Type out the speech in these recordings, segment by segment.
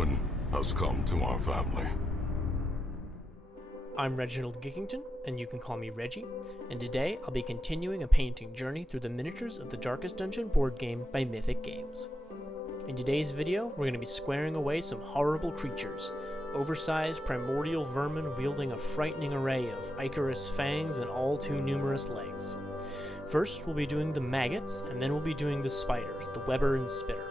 ruin has come to our family. I'm Reginald Gickington, and you can call me Reggie, and today I'll be continuing a painting journey through the miniatures of the Darkest Dungeon board game by Mythic Games. In today's video, we're going to be squaring away some horrible creatures, oversized primordial vermin wielding a frightening array of Icarus fangs and all too numerous legs. First, we'll be doing the Maggots, and then we'll be doing the spiders, the Weber and Spitter.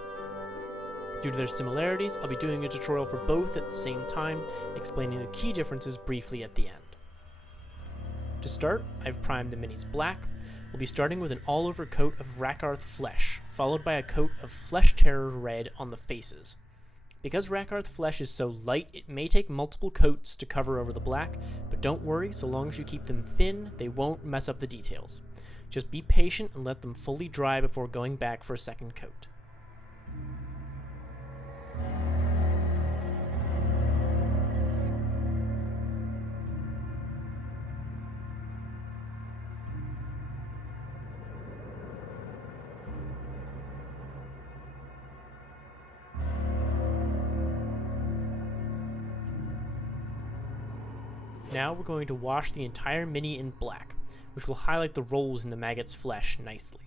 Due to their similarities, I'll be doing a tutorial for both at the same time, explaining the key differences briefly at the end. To start, I've primed the minis black. We'll be starting with an all-over coat of Rakarth flesh, followed by a coat of Flesh Terror red on the faces. Because Rakarth flesh is so light, it may take multiple coats to cover over the black, but don't worry, so long as you keep them thin, they won't mess up the details. Just be patient and let them fully dry before going back for a second coat. Now we're going to wash the entire mini in black, which will highlight the rolls in the maggot's flesh nicely.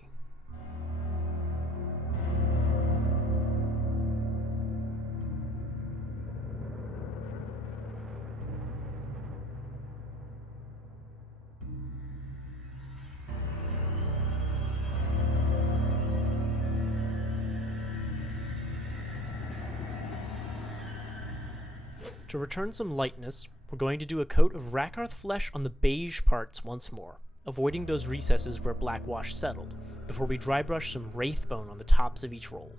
To return some lightness, we're going to do a coat of Rakarth flesh on the beige parts once more, avoiding those recesses where black wash settled, before we dry brush some wraithbone on the tops of each roll.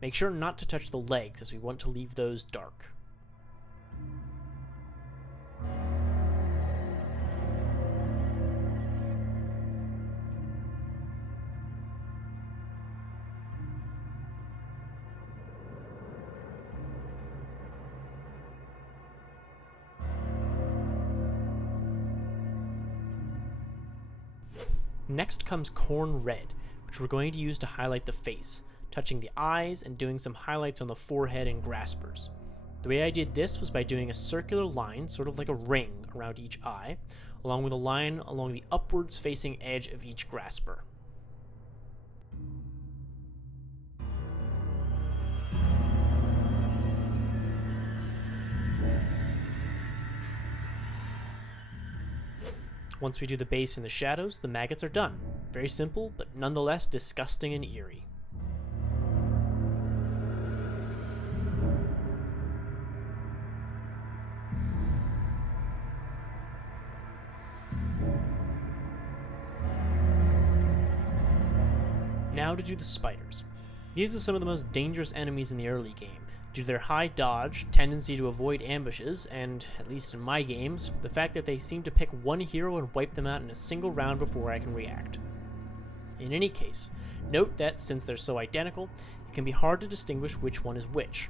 Make sure not to touch the legs, as we want to leave those dark. Next comes Corn Red, which we're going to use to highlight the face, touching the eyes and doing some highlights on the forehead and graspers. The way I did this was by doing a circular line, sort of like a ring, around each eye, along with a line along the upwards facing edge of each grasper. Once we do the base and the shadows, the maggots are done. Very simple, but nonetheless disgusting and eerie. Now to do the spiders. These are some of the most dangerous enemies in the early game, due to their high dodge, tendency to avoid ambushes, and, at least in my games, the fact that they seem to pick one hero and wipe them out in a single round before I can react. In any case, note that since they're so identical, it can be hard to distinguish which one is which.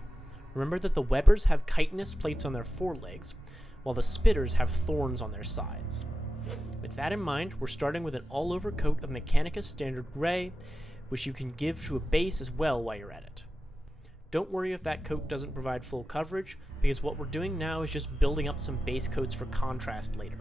Remember that the Webers have chitinous plates on their forelegs, while the Spitters have thorns on their sides. With that in mind, we're starting with an all-over coat of Mechanicus Standard Grey, which you can give to a base as well while you're at it. Don't worry if that coat doesn't provide full coverage, because what we're doing now is just building up some base coats for contrast later.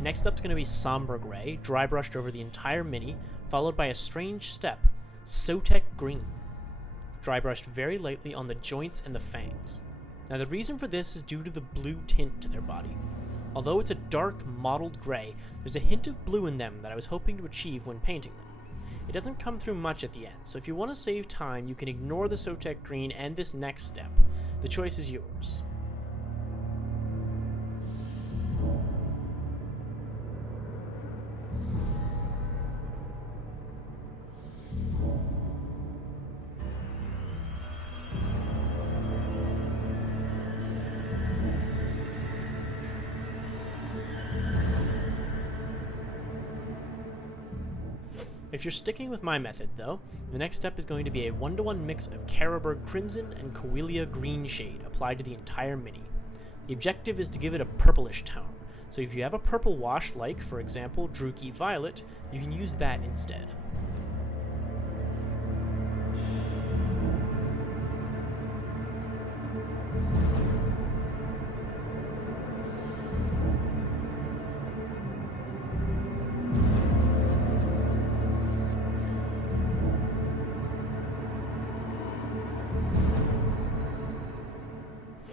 Next up is going to be Somber Grey, dry brushed over the entire mini, followed by a strange step, Sotek Green, dry brushed very lightly on the joints and the fangs. Now the reason for this is due to the blue tint to their body. Although it's a dark, mottled grey, there's a hint of blue in them that I was hoping to achieve when painting them. It doesn't come through much at the end, so if you want to save time, you can ignore the Sotek Green and this next step. The choice is yours. If you're sticking with my method, though, the next step is going to be a 1-to-1 mix of Carroburg Crimson and Coelia Green shade applied to the entire mini. The objective is to give it a purplish tone, so if you have a purple wash like, for example, Druchii Violet, you can use that instead.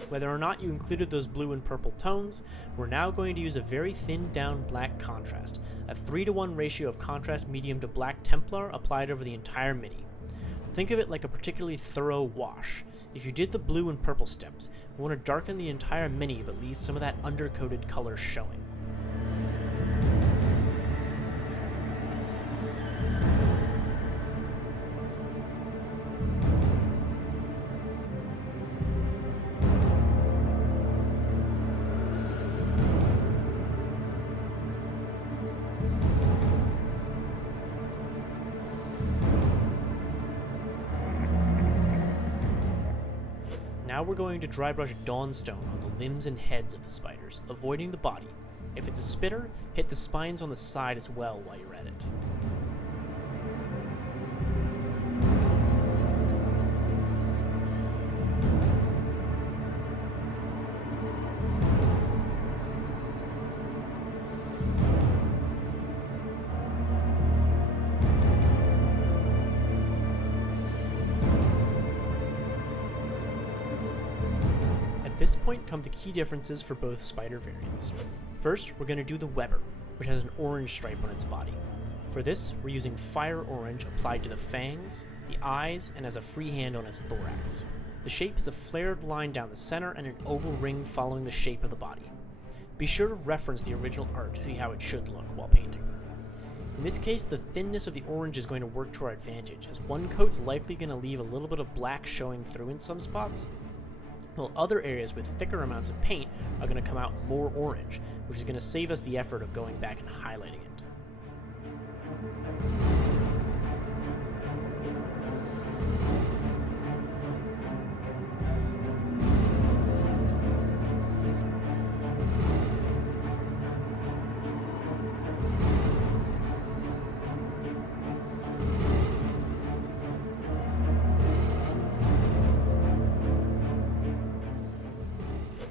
Whether or not you included those blue and purple tones, we're now going to use a very thinned down black contrast, a 3-to-1 ratio of contrast medium to black Templar applied over the entire mini. Think of it like a particularly thorough wash. If you did the blue and purple steps, we want to darken the entire mini but leave some of that undercoated color showing. Now we're going to dry brush Dawnstone on the limbs and heads of the spiders, avoiding the body. If it's a spitter, hit the spines on the side as well while you're at it. At this point come the key differences for both spider variants. First, we're going to do the Weber, which has an orange stripe on its body. For this, we're using fire orange applied to the fangs, the eyes, and as a free hand on its thorax. The shape is a flared line down the center and an oval ring following the shape of the body. Be sure to reference the original art to see how it should look while painting. In this case, the thinness of the orange is going to work to our advantage, as one coat's likely going to leave a little bit of black showing through in some spots, while other areas with thicker amounts of paint are going to come out more orange, which is going to save us the effort of going back and highlighting it.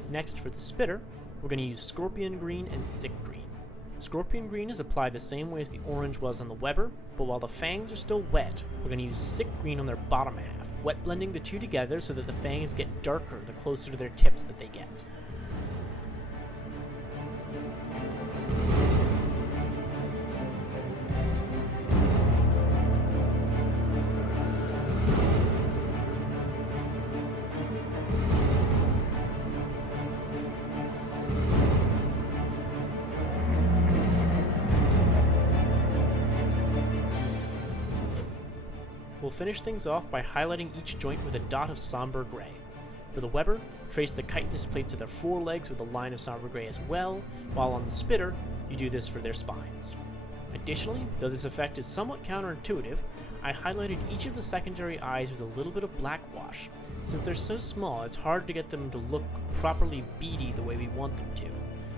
Next, for the spitter, we're going to use Scorpion Green and Sick Green. Scorpion Green is applied the same way as the orange was on the Weber, but while the fangs are still wet, we're going to use Sick Green on their bottom half, wet blending the two together so that the fangs get darker the closer to their tips that they get. We'll finish things off by highlighting each joint with a dot of somber gray. For the Weber, trace the chitinous plates of their forelegs with a line of somber gray as well, while on the spitter, you do this for their spines. Additionally, though this effect is somewhat counterintuitive, I highlighted each of the secondary eyes with a little bit of black wash. Since they're so small, it's hard to get them to look properly beady the way we want them to.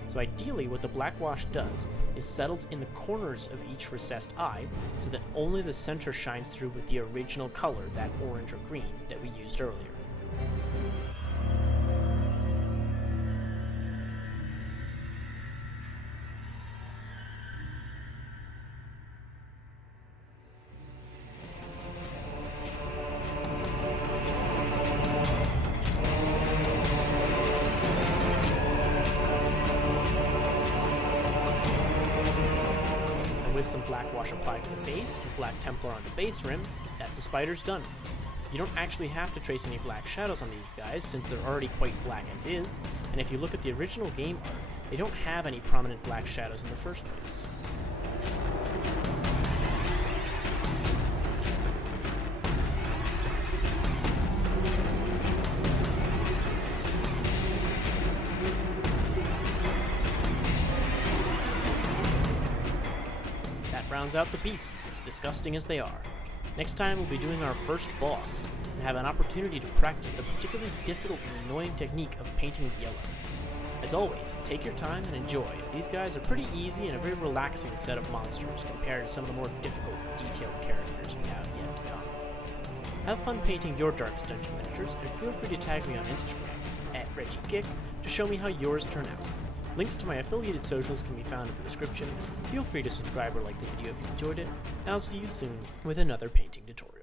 So ideally, what the black wash does is settles in the corners of each recessed eye so that only the center shines through with the original color, that orange or green, that we used earlier. With some black wash applied to the base and black Templar on the base rim, that's the spiders done. You don't actually have to trace any black shadows on these guys since they're already quite black as is, and if you look at the original game art, they don't have any prominent black shadows in the first place. rounds out the beasts, as disgusting as they are. Next time we'll be doing our first boss, and have an opportunity to practice the particularly difficult and annoying technique of painting yellow. As always, take your time and enjoy, as these guys are pretty easy and a very relaxing set of monsters compared to some of the more difficult, detailed characters we have yet to come. Have fun painting your Darkest Dungeon miniatures, and feel free to tag me on Instagram, @ReggieKick, to show me how yours turn out. Links to my affiliated socials can be found in the description. Feel free to subscribe or like the video if you enjoyed it, and I'll see you soon with another painting tutorial.